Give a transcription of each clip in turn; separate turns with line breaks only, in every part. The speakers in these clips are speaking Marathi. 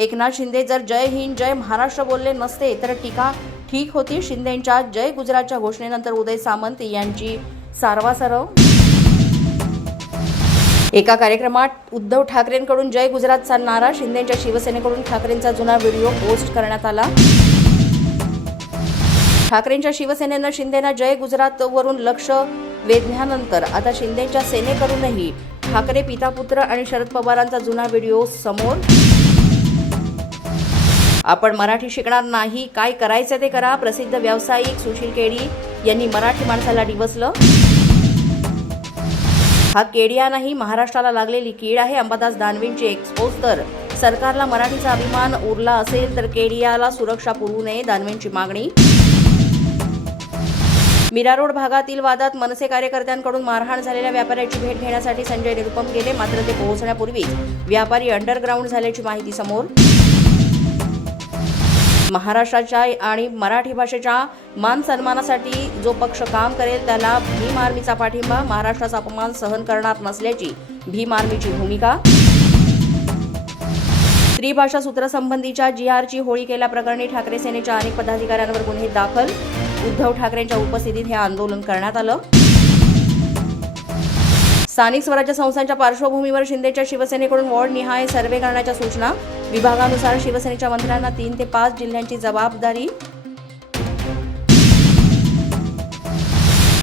एकनाथ शिंदे जर जय हिंद जय महाराष्ट्र बोलले नसते तर टीका ठीक होती. शिंदेंच्या जय गुजरातच्या घोषणेनंतर उदय सामंत यांची सारवासारव. एका कार्यक्रमात उद्धव ठाकरेंकडून जय गुजरातचा नारा शिंदेच्या शिवसेनेकडून ठाकरेंचा जुना व्हिडिओ पोस्ट करण्यात आला. ठाकरेंच्या शिवसेनेनं शिंदेना जय गुजरातवरून लक्ष वेधल्यानंतर आता शिंदेच्या सेनेकडूनही ठाकरे पितापुत्र आणि शरद पवारांचा जुना व्हिडिओ समोर. आपण मराठी शिकणार नाही. काय करायचं ते करा. प्रसिद्ध व्यावसायिक सुशील केडी यांनी मराठी माणसाला डिवसलं. हा केडिया नाही महाराष्ट्राला लागलेली कीड आहे. अंबादास दानवेंची एक्सपोज तर सरकारला मराठीचा अभिमान उरला असेल तर केडियाला सुरक्षा पुरवू नये दानवेंची मागणी. मिरारोड भागातील वादात मनसे कार्यकर्त्यांकडून मारहाण झालेल्या व्यापाऱ्याची भेट घेण्यासाठी संजय निरुपम गेले मात्र ते पोहोचण्यापूर्वीच व्यापारी अंडरग्राऊंड झाल्याची माहिती समोर. महाराष्ट्राच्या आणि मराठी भाषेच्या मान सन्मानासाठी जो पक्ष काम करेल त्याला भीम आर्मीचा पाठिंबा महाराष्ट्राचा अपमान सहन करणार नसल्याची भीम आर्मीची भूमिका. त्रिभाषा सूत्रसंबंधीच्या जी आरची होळी केल्याप्रकरणी ठाकरे सेनेच्या अनेक पदाधिकाऱ्यांवर गुन्हे दाखल. उद्धव ठाकरेंच्या उपस्थितीत हे आंदोलन करण्यात आलं. स्थानिक स्वराज्य संस्थांच्या पार्श्वभूमीवर शिंदेच्या शिवसेनेकडून वॉर्ड निहाय सर्व्हे करण्याच्या सूचना. विभागानुसार शिवसेनेच्या मंत्र्यांना तीन ते पाच जिल्ह्यांची जबाबदारी.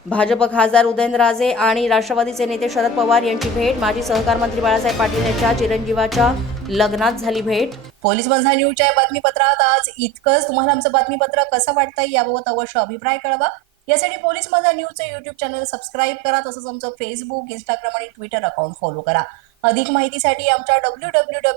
भाजप खासदार उदयनराजे आणि राष्ट्रवादीचे नेते शरद पवार यांची भेट. माजी सहकार मंत्री बाळासाहेब पाटील यांच्या चिरंजीवाच्या लग्नात झाली भेट. पोलीस बंधा न्यूजच्या बातमीपत्रात आज इतकंच. तुम्हाला आमचं बातमीपत्र कसं वाटतंय याबाबत अवश्य अभिप्राय कळवा. यासाठी पोलीस माझा न्यूजचं युट्यूब चॅनल सबस्क्राईब करा तसंच आमचं फेसबुक इंस्टाग्राम आणि ट्विटर अकाउंट फॉलो करा. अधिक माहितीसाठी आमच्या डब्ल्यू डब्ल्यू डब्ल्यू